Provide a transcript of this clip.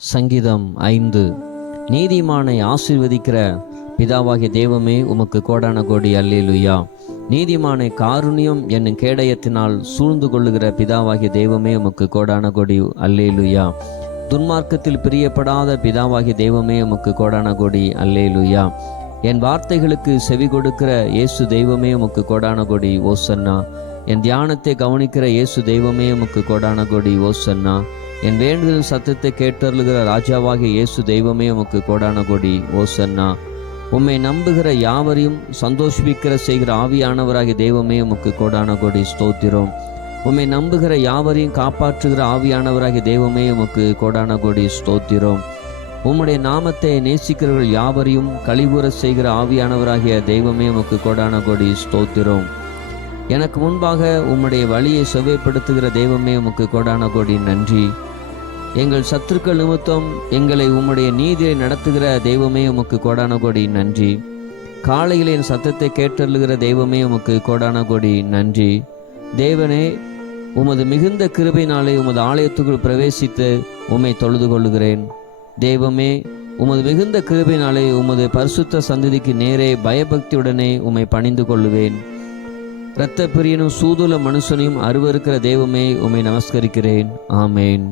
சங்கீதம் 5. நீதிமானை ஆசீர்வதிக்கிற பிதாவாகிய தெய்வமே உமக்கு கோடான கோடி அல்லேலூயா. நீதிமானை காருண்யம் என்னும் கேடயத்தினால் சூழ்ந்து கொள்ளுகிற பிதாவாகிய தெய்வமே உமக்கு கோடான கோடி அல்லேலூயா. துன்மார்க்கத்தில் பிரியப்படாத பிதாவாகிய தெய்வமே உமக்கு கோடான கோடி அல்லேலூயா. என் வார்த்தைகளுக்கு செவி கொடுக்கிற இயேசு தெய்வமே உமக்கு கோடான கோடி ஓசன்னா. என் தியானத்தை கவனிக்கிற இயேசு தெய்வமே உமக்கு கோடான கோடி ஓசன்னா. என் வேண்டுதல் சத்தத்தை கேட்டருளுகிற ராஜாவாகிய இயேசு தெய்வமே உமக்கு கோடான கோடி ஓசன்னா. உம்மை நம்புகிற யாவரையும் சந்தோஷிப்பிக்கிற செய்கிற ஆவியானவராகிய தெய்வமே உமக்கு கோடான கோடி ஸ்தோத்திரம். உம்மை நம்புகிற யாவரையும் காப்பாற்றுகிற ஆவியானவராகிய தெய்வமே உமக்கு கோடான கோடி ஸ்தோத்திரம். உம்முடைய நாமத்தை நேசிக்கிறவர்கள் யாவரையும் கழிவுற செய்கிற ஆவியானவராகிய தெய்வமே உமக்கு கோடான கோடி ஸ்தோத்திரம். எனக்கு முன்பாக உம்முடைய வழியை செவ்வைப்படுத்துகிற தெய்வமே உமக்கு கோடான கோடி நன்றி. எங்கள் சத்துருக்கள் நிமித்தம் எங்களை உம்முடைய நீதியை நடத்துகிற தெய்வமே உமக்கு கோடான கோடி நன்றி. காலையில் என் சத்தத்தை கேட்டருளுகிற தெய்வமே உமக்கு கோடான கோடி நன்றி. தேவனே, உமது மிகுந்த கிருபையினாலே உமது ஆலயத்துக்குள் பிரவேசித்து உம்மை தொழுது கொள்ளுகிறேன். தெய்வமே, உமது மிகுந்த கிருபையினாலே உமது பரிசுத்த சந்ததிக்கு நேரே பயபக்தியுடனே உம்மை பணிந்து கொள்ளுவேன். இரத்த பிரியனும் சூதுள்ள மனுஷனையும் அருவருக்கிற தெய்வமே உம்மை நமஸ்கரிக்கிறேன். ஆமேன்.